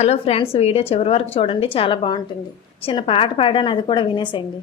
Hello friends, video చివరి వరకు చూడండి, చాలా బాగుంటుంది. చిన్న పాట పాడాను, అది కూడా వినేసేయండి.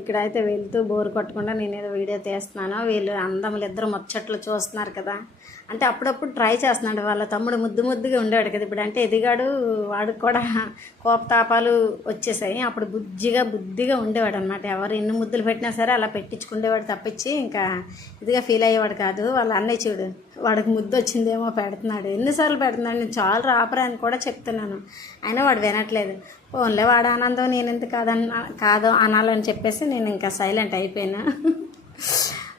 ఇక్కడైతే వెళ్తూ బోరు కొట్టకుండా నేను ఏదో వీడియో తీస్తున్నాను. వీళ్ళు అందములు ఇద్దరు ముచ్చట్లు చూస్తున్నారు కదా. అంటే అప్పుడప్పుడు ట్రై చేస్తున్నాడు. వాళ్ళ తమ్ముడు ముద్దుగా ఉండేవాడు కదా. ఇప్పుడు అంటే ఎదిగాడు, వాడికి కూడా కోపతాపాలు వచ్చేసాయి. అప్పుడు బుద్ధిగా ఉండేవాడు అనమాట. ఎవరు ఎన్ని ముద్దులు పెట్టినా సరే అలా పెట్టించుకుండేవాడు తప్పించి ఇంకా ఇదిగా ఫీల్ అయ్యేవాడు కాదు. వాళ్ళ అన్నయ్య చూడు, వాడికి ముద్దు వచ్చిందేమో పెడుతున్నాడు. ఎన్నిసార్లు పెడుతున్నాడు, నేను చాలా రాపరా అని కూడా చెప్తున్నాను, అయినా వాడు వినట్లేదు. ఓన్లీ వాడు ఆనందం, నేను ఎందుకు కాదో అనాలని చెప్పేసి నేను ఇంకా సైలెంట్ అయిపోయినా.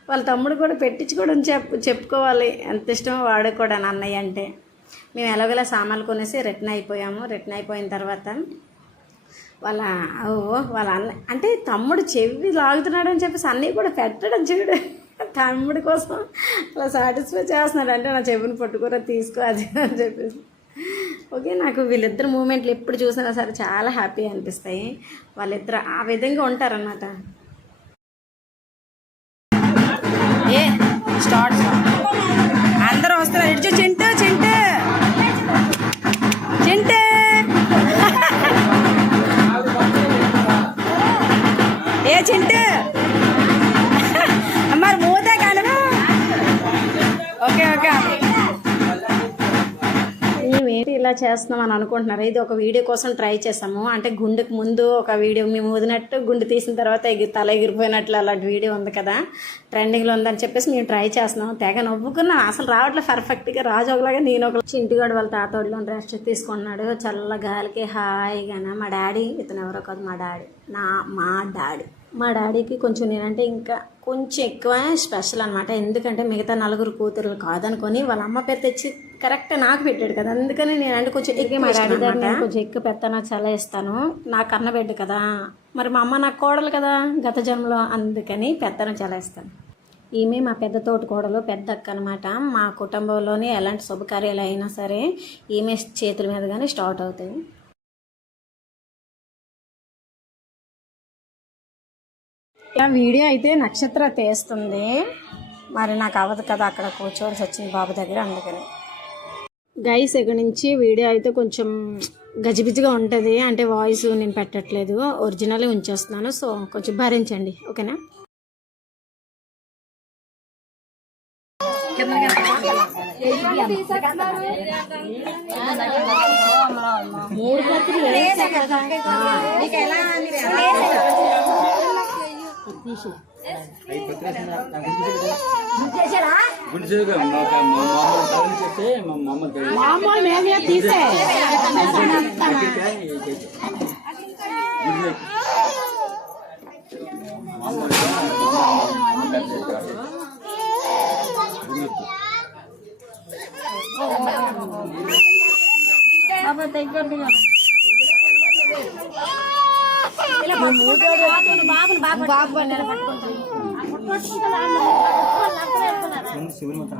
వాళ్ళ తమ్ముడు కూడా పెట్టించుకోవడం చెప్పుకోవాలి, ఎంత ఇష్టమో వాడు కూడా అన్నయ్య అంటే. మేము ఎలాగోలా సామాన్లు కొనేసి రిటర్న్ అయిపోయాము. రిటర్న్ అయిపోయిన తర్వాత వాళ్ళ అన్న అంటే తమ్ముడు చెవి లాగుతున్నాడు అని చెప్పేసి అన్నయ్య కూడా పెట్టడం చూడు, తమ్ముడి కోసం అలా సాటిస్ఫై చేస్తున్నాడు. అంటే నా చెవిని పట్టుకోరా, తీసుకో అది అని చెప్పేసి. ఓకే, నాకు వీళ్ళిద్దరు మూమెంట్లు ఎప్పుడు చూసినా సరే చాలా హ్యాపీ అనిపిస్తాయి. వాళ్ళిద్దరు ఆ విధంగా ఉంటారన్నమాట. స్టార్ట్ అందరూ వస్తారు. ఇటు చింటూ చింటూ చింటూ ఏ చింటూ మరి మూతే కానీ. ఓకే ఓకే, మేమేంటి ఇలా చేస్తున్నాం అని అనుకుంటున్నారు. ఇది ఒక వీడియో కోసం ట్రై చేసాము. అంటే గుండెకు ముందు ఒక వీడియో మేము వదినట్టు, గుండె తీసిన తర్వాత తల ఎగిరిపోయినట్లు అలాంటి వీడియో ఉంది కదా, ట్రెండింగ్లో ఉందని చెప్పేసి మేము ట్రై చేస్తున్నాం. తెగ నవ్వుకున్నాం, అసలు రావట్లేదు పర్ఫెక్ట్గా. రాజు ఒకలాగా నేను ఒక. చింటిగాడు వాళ్ళ తాతోడిలో రెస్ట్ తీసుకుంటున్నాడు చల్ల గాలికి హాయిగానే. మా డాడీ, ఇతను ఎవరో కాదు, మా డాడీకి కొంచెం నేనంటే ఇంకా కొంచెం ఎక్కువ స్పెషల్ అనమాట. ఎందుకంటే మిగతా నలుగురు కూతురు కాదనుకొని వాళ్ళ అమ్మ పేరు తెచ్చి కరెక్ట్ నాకు పెట్టాడు కదా, అందుకని నేనంటే కొంచెం ఎక్కువ. మా డాడీ దగ్గర నేను కొంచెం ఎక్కువ పెత్తనా చాలా ఇస్తాను. నాకు అన్నబిడ్డ కదా, మరి మా అమ్మ నాకు కోడలు కదా గత జన్మలో, అందుకని పెత్తనం చాలా ఇస్తాను. ఈమె మా పెద్ద తోటి కోడలు, పెద్ద అక్క అనమాట. మా కుటుంబంలోనే ఎలాంటి శుభకార్యాలు అయినా సరే ఈమె చేతుల మీదుగానే స్టార్ట్ అవుతాయి. ఇలా వీడియో అయితే నక్షత్ర తీస్తుంది, మరి నాకు అవ్వదు కదా, అక్కడ కూర్చోవలసి వచ్చింది బాబు దగ్గర, అందుకని. గైస్, ఇక్కడ నుంచి వీడియో అయితే కొంచెం గజిబిజిగా ఉంటుంది. అంటే వాయిస్ నేను పెట్టట్లేదు, ఒరిజినలే ఉంచేస్తున్నాను. సో కొంచెం భరించండి, ఓకేనా.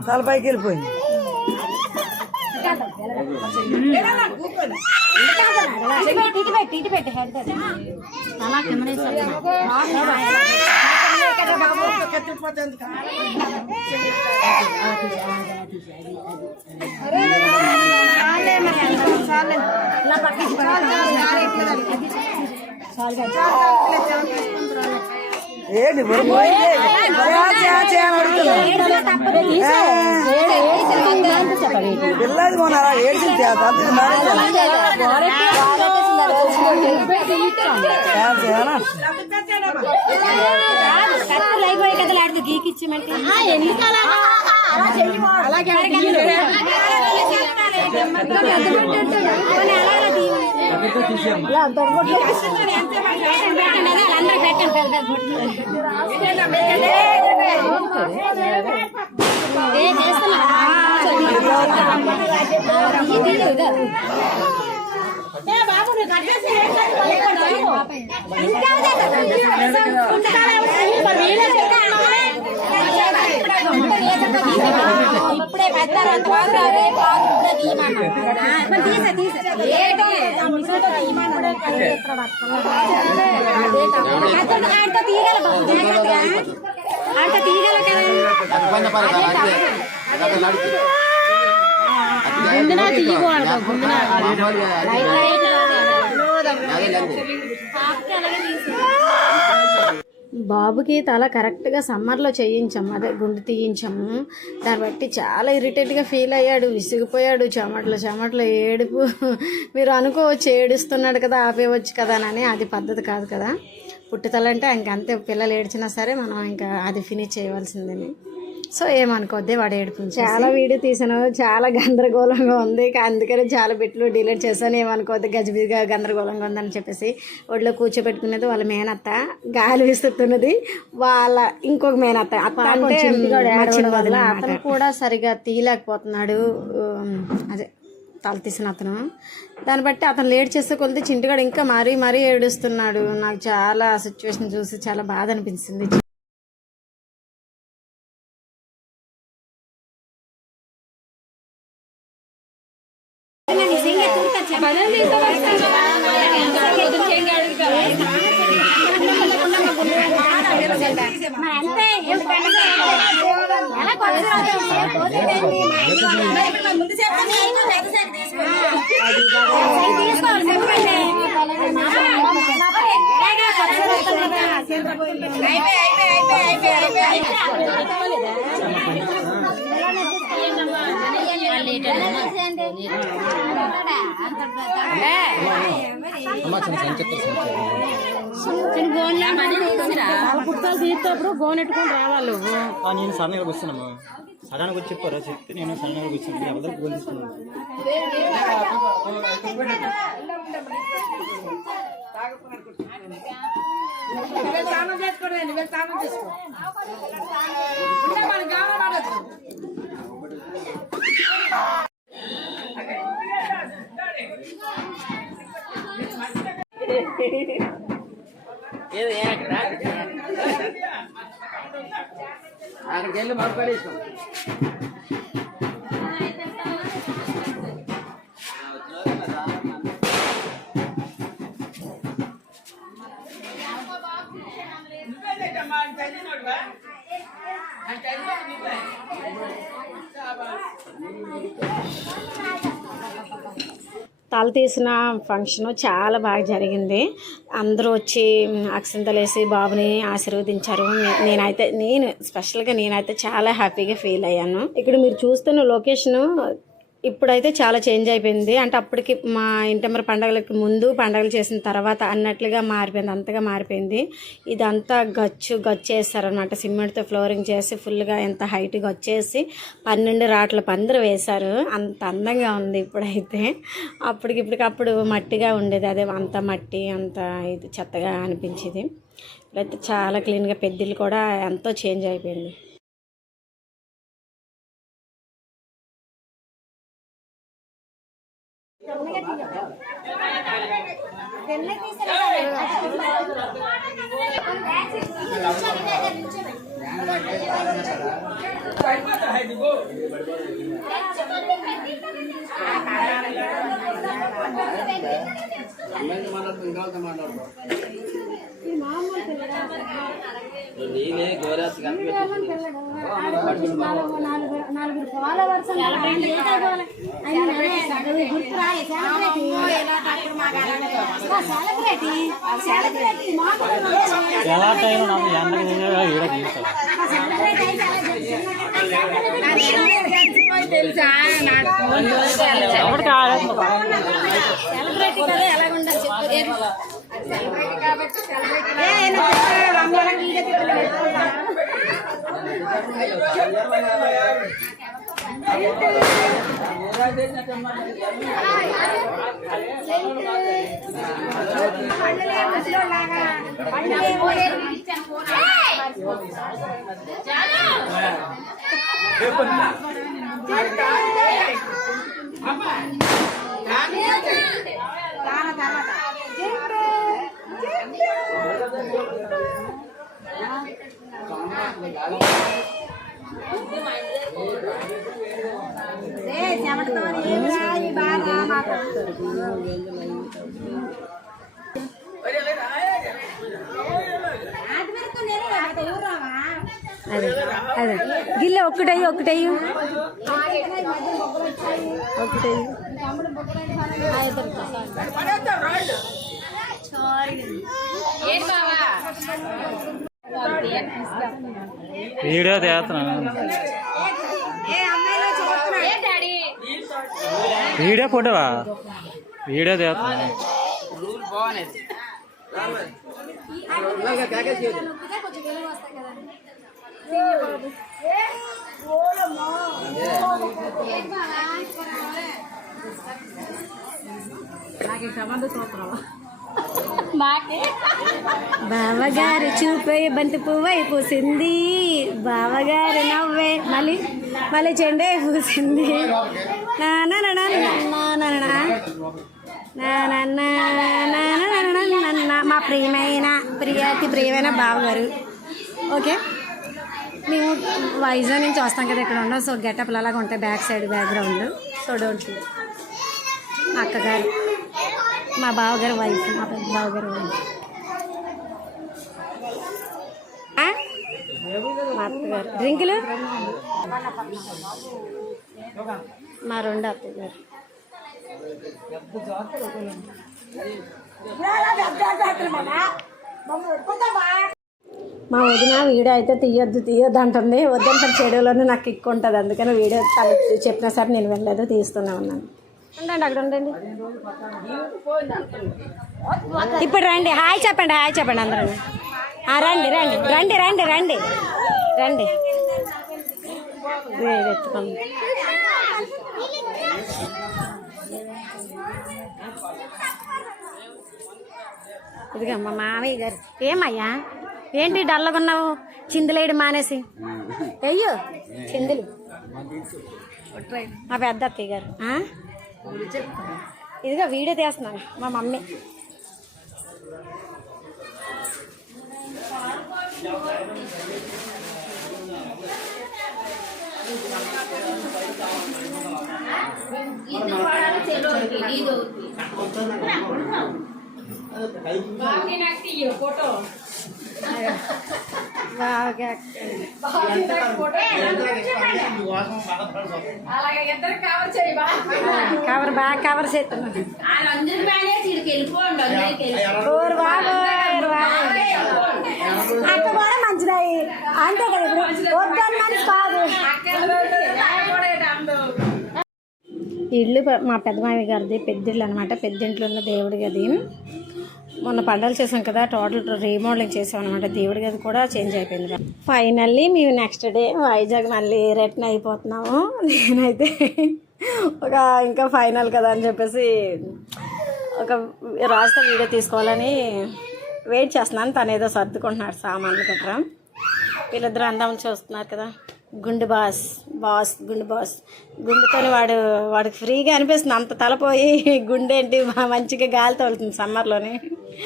చాలా పైకి వెళ్ళిపోయింది. ఏంటి పిల్లది మొన్నారా ఏడ్చింది గీకిచ్చి ఇప్పుడే పెడతారు అంత అంత తీగల గుండునా తీయకూడదు బాబుకి తల కరెక్ట్గా సమ్మర్లో చేయించాము, అదే గుండు తీయించాము. దాన్ని బట్టి చాలా ఇరిటేట్గా ఫీల్ అయ్యాడు, విసిగిపోయాడు, చెమటలు ఏడుపు. మీరు అనుకోవచ్చు ఏడుస్తున్నాడు కదా ఆపేయవచ్చు కదా అని, అది పద్ధతి కాదు కదా. పుట్టుతలంటే ఇంకంతే, పిల్లలు ఏడ్చినా సరే మనం ఇంకా అది ఫినిష్ చేయవలసిందని. సో ఏమనుకోద్దే వాడు ఏడుపు. చాలా వీడియో తీసాను, చాలా గందరగోళంగా ఉంది, అందుకని చాలా బిట్లు డిలీట్ చేశాను. ఏమనుకోద్ది గజిబిజిగా గందరగోళంగా ఉందని చెప్పేసి. ఒడిలో కూర్చోబెట్టుకునేది వాళ్ళ మేనత్త, గాలి విస్తున్నది వాళ్ళ ఇంకొక మేనత్త. అత్త అంటే వల్ల అతను కూడా సరిగా తీయలేకపోతున్నాడు, అదే తల తీసిన అతను. దాన్ని బట్టి అతను లేట్ చేసే కొలితే చింటిగాడు ఇంకా మరీ ఏడుస్తున్నాడు. నాకు చాలా సిచ్యువేషన్ చూసి చాలా బాధ అనిపించింది. పుట్టాలు తీసేటప్పుడు గోనెట్టుకొని రావాలి. నేను సన్నగా వస్తున్నాము, సడన్గా వచ్చి చెప్పారా చెప్తే నేను సన్నగా వచ్చాను, ఎవరికి గోల్ తీసుకున్నాను. అక్కడికి వెళ్ళి మాట్లాడేసాం. తల తీసిన ఫంక్షన్ చాలా బాగా జరిగింది. అందరూ వచ్చి అక్షింతలేసి బాబుని ఆశీర్వదించారు. నేను స్పెషల్గా నేనైతే చాలా హ్యాపీగా ఫీల్ అయ్యాను. ఇక్కడ మీరు చూస్తున్న లొకేషను ఇప్పుడైతే చాలా చేంజ్ అయిపోయింది. అంటే అప్పటికి మా ఇంటమ్మర పండగలకు ముందు, పండగలు చేసిన తర్వాత అన్నట్లుగా మారిపోయింది, అంతగా మారిపోయింది. ఇదంతా గచ్చు వేస్తారనమాట. సిమెంట్తో ఫ్లోరింగ్ చేసి ఫుల్గా ఎంత హైట్ గచ్చేసి 12 రాట్ల పందిరి వేశారు. అంత అందంగా ఉంది ఇప్పుడైతే. ఇప్పటికప్పుడు మట్టిగా ఉండేది, అదే అంత మట్టి అంత ఇది చెత్తగా అనిపించేది. ఇప్పుడైతే చాలా క్లీన్గా, పెద్దలు కూడా ఎంతో చేంజ్ అయిపోయింది. నలుగురు ఫాలోవర్స్ తెలుసా సెలబ్రిటీ కదా ఎలాగుండాలి సెలబ్రిటీ కాబట్టి అదే అదే గిల్ల ఒక్కటయ్యి ఒకటయ్యి వీడియో తీస్తున్నా వీడియో ఫోటోవా వీడియో తీస్తున్నా రూల్ బాగునేది కాకేసి బావగారు చూపే బంతి పువ్వై పూసింది, బావగారు నవ్వే మళ్ళీ మళ్ళీ చెండే పూసింది. మా ప్రియమైన అతి ప్రియమైన బావగారు. ఓకే, మేము వైజాగ్ నుంచి వస్తాం కదా, ఇక్కడ ఉన్నాం. సో గెటప్లు అలాగా ఉంటాయి, back side background. So don't feel. మా అక్కగారు, మా బావగారు వైఫ్, మా పెద్ద బావగారు వైఫ్, మా అత్తగారు. డ్రింకులు మా రెండు అత్తగారు. మా వదిన వీడియో అయితే తీయొద్దు అంటుంది. వద్దంత చెడులోనే నాకు కిక్ ఉంటుంది, అందుకని వీడియో తనకి చెప్పినా సరే నేను వెళ్ళలేదు, తీస్తూనే ఉన్నాను. ఉండండి, అక్కడ ఉండండి. ఇప్పుడు రండి, హాయ్ చెప్పండి, హాయ్ చెప్పండి అందరూ. రండి రండి రండి రండి రండి రండి. ఎత్తుకోండి. ఇదిగా మా మామయ్య గారు. ఏమయ్యా ఏంటి డల్లగా ఉన్నావు? చిందులేడు మానేసి. అయ్యో చిందులు. మా పెద్ద అత్తయ్య గారు. ఇదిగా వీడియో తీస్తున్నాను. మా మమ్మీ కవర్ బాగా కవర్ చేస్తున్నాను. అక్క కూడా మంచిదాయి అంతే కదా, ఇప్పుడు వద్దని మనిషి కాదు. ఇల్లు మా పెద్ద మామయ్య గారిది పెద్దిళ్ళు అనమాట. పెద్దింట్లో ఉన్న దేవుడి గది. మొన్న పండగలు చేసాం కదా, టోటల్ రీమోడలింగ్ చేసాం అనమాట. దేవుడి గది కూడా చేంజ్ అయిపోయింది. ఫైనల్లీ మేము నెక్స్ట్ డే వైజాగ్ మళ్ళీ రిటర్న్ అయిపోతున్నాము. నేనైతే ఇంకా ఫైనల్ కదా అని చెప్పేసి ఒక రాజుతో వీడియో తీసుకోవాలని వెయిట్ చేస్తున్నాను. తను ఏదో సర్దుకుంటున్నాడు సామాన్లు గట్రా. వీళ్ళిద్దరూ అందం చూస్తున్నారు కదా. గుండు గుండు బాస్ గుండుతో వాడికి ఫ్రీగా అనిపిస్తుంది. అంత తలపోయి గుండేంటి మంచిగా గాలి తోలుతుంది సమ్మర్లోనే.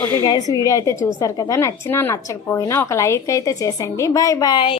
ఓకే గైస్, వీడియో అయితే చూసారు కదా. నచ్చినా నచ్చకపోయినా ఒక లైక్ అయితే చేసేయండి. Bye bye.